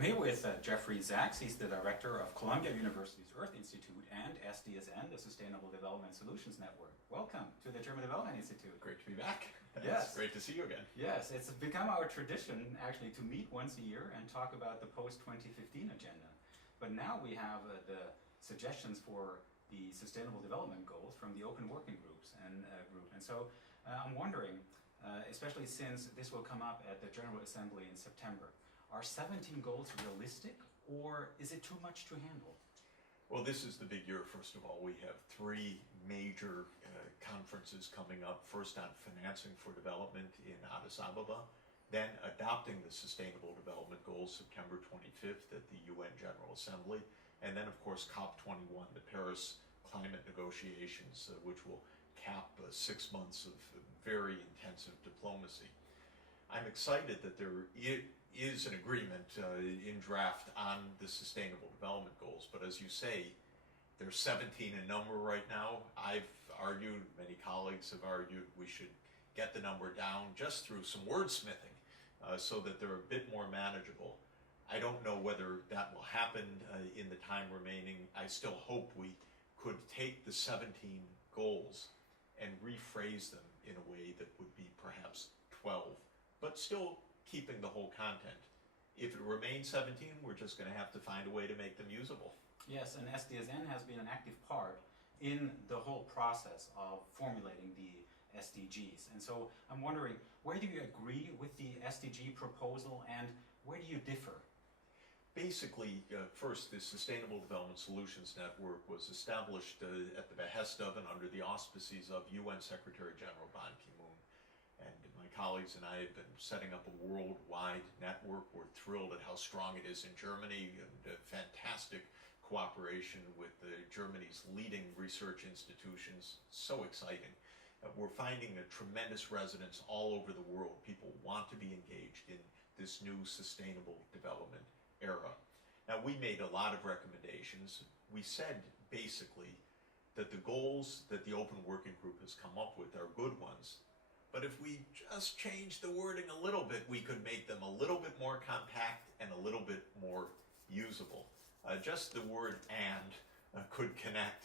I'm here with Jeffrey Sachs. He's the director of Columbia University's Earth Institute and SDSN, the Sustainable Development Solutions Network. Welcome to the German Development Institute. Great to be back. Yes. It's great to see you again. Yes, it's become our tradition actually to meet once a year and talk about the post-2015 agenda. But now we have the suggestions for the Sustainable Development Goals from the open working groups and group. And so I'm wondering, especially since this will come up at the General Assembly in September, are 17 goals realistic, or is it too much to handle? Well, this is the big year. First of all, we have three major conferences coming up. First on financing for development in Addis Ababa, then adopting the Sustainable Development Goals September 25th at the UN General Assembly, and then of course COP21, the Paris climate negotiations, which will cap 6 months of very intensive diplomacy. I'm excited that there is an agreement in draft on the Sustainable Development Goals, but as you say, there's 17 in number right now. I've argued, many colleagues have argued, we should get the number down just through some wordsmithing so that they're a bit more manageable. I don't know whether that will happen in the time remaining. I still hope we could take the 17 goals and rephrase them in a way that would be perhaps 12, but still keeping the whole content. If it remains 17, we're just going to have to find a way to make them usable. Yes, and SDSN has been an active part in the whole process of formulating the SDGs. And so I'm wondering, where do you agree with the SDG proposal and where do you differ? Basically, first, the Sustainable Development Solutions Network was established at the behest of and under the auspices of UN Secretary General Ban Ki-moon. And my colleagues and I have been setting up a worldwide network. We're thrilled at how strong it is in Germany, and fantastic cooperation with Germany's leading research institutions. So exciting. We're finding a tremendous resonance all over the world. People want to be engaged in this new sustainable development era. Now, we made a lot of recommendations. We said basically that the goals that the Open Working Group has come up with are good ones. But if we just change the wording a little bit, we could make them a little bit more compact and a little bit more usable. Just the word "and" could connect,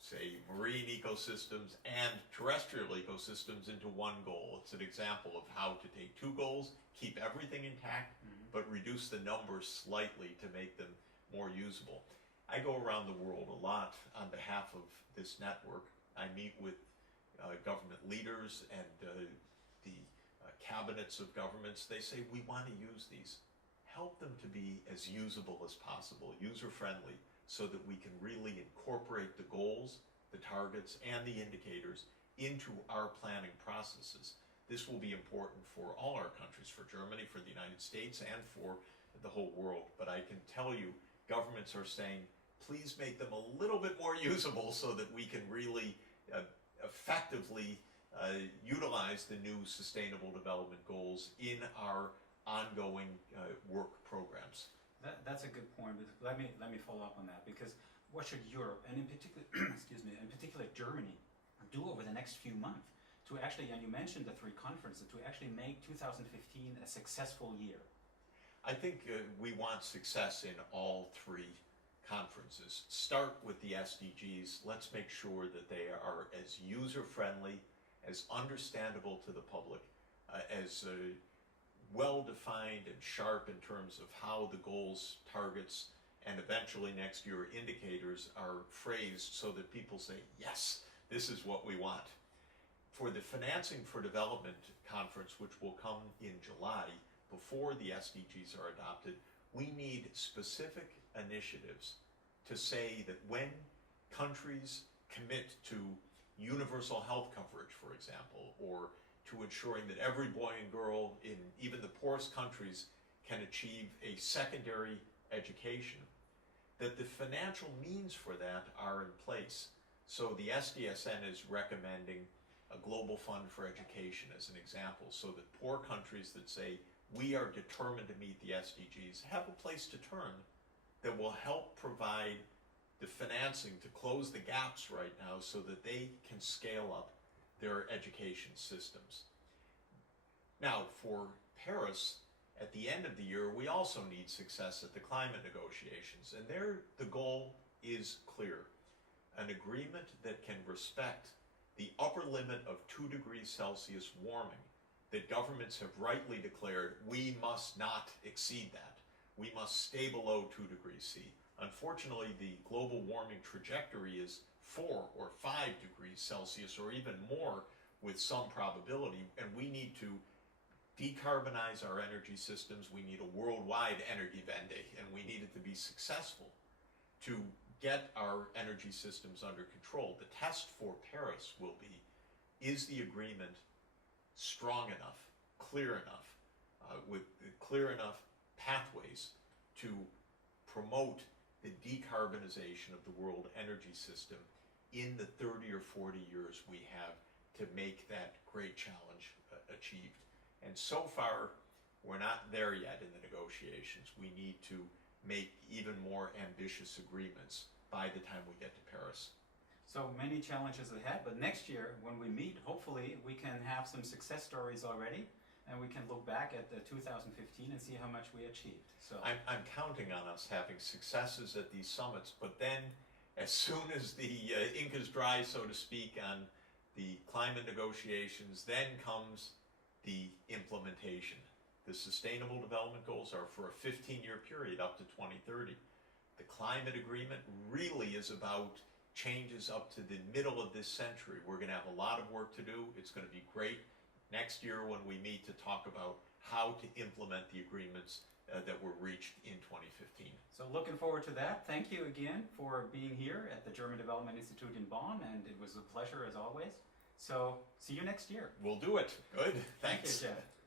say, marine ecosystems and terrestrial ecosystems into one goal. It's an example of how to take two goals, keep everything intact, but reduce the numbers slightly to make them more usable. I go around the world a lot on behalf of this network. I meet with government leaders and the cabinets of governments. They say, we want to use these. Help them to be as usable as possible, user-friendly, so that we can really incorporate the goals, the targets, and the indicators into our planning processes. This will be important for all our countries, for Germany, for the United States, and for the whole world. But I can tell you, governments are saying, please make them a little bit more usable so that we can really effectively utilize the new Sustainable Development Goals in our ongoing work programs. That's a good point. Let me follow up on that, because what should Europe, and in particular, excuse me, in particular Germany, do over the next few months to actually, and you mentioned the three conferences, to actually make 2015 a successful year? I think we want success in all three conferences. Start with the SDGs. Let's make sure that they are as user-friendly, as understandable to the public, as well-defined and sharp in terms of how the goals, targets, and eventually next year indicators are phrased so that people say, yes, this is what we want. For the Financing for Development Conference, which will come in July, before the SDGs are adopted, we need specific initiatives to say that when countries commit to universal health coverage, for example, or to ensuring that every boy and girl in even the poorest countries can achieve a secondary education, that the financial means for that are in place. So the SDSN is recommending a global fund for education as an example, so that poor countries that say, we are determined to meet the SDGs, have a place to turn that will help provide the financing to close the gaps right now so that they can scale up their education systems. Now, for Paris, at the end of the year, we also need success at the climate negotiations. And there, the goal is clear. An agreement that can respect the upper limit of 2 degrees Celsius warming that governments have rightly declared we must not exceed that. We must stay below 2 degrees C. Unfortunately, the global warming trajectory is 4 or 5 degrees Celsius or even more with some probability, and we need to decarbonize our energy systems. We need a worldwide Energiewende, and we need it to be successful to get our energy systems under control. The test for Paris will be, is the agreement strong enough, clear enough, with clear enough pathways to promote the decarbonization of the world energy system in the 30 or 40 years we have to make that great challenge achieved. And so far, we're not there yet in the negotiations. We need to make even more ambitious agreements by the time we get to Paris. So many challenges ahead, but next year when we meet, hopefully we can have some success stories already, and we can look back at the 2015 and see how much we achieved. So I'm counting on us having successes at these summits, but then as soon as the ink is dry, so to speak, on the climate negotiations, then comes the implementation. The Sustainable Development Goals are for a 15-year period up to 2030. The climate agreement really is about changes up to the middle of this century. We're going to have a lot of work to do. It's going to be great next year when we meet to talk about how to implement the agreements that were reached in 2015. So looking forward to that. Thank you again for being here at the German Development Institute in Bonn, and it was a pleasure as always. So see you next year. We'll do it. Good. Thanks. Thank you, Jeff.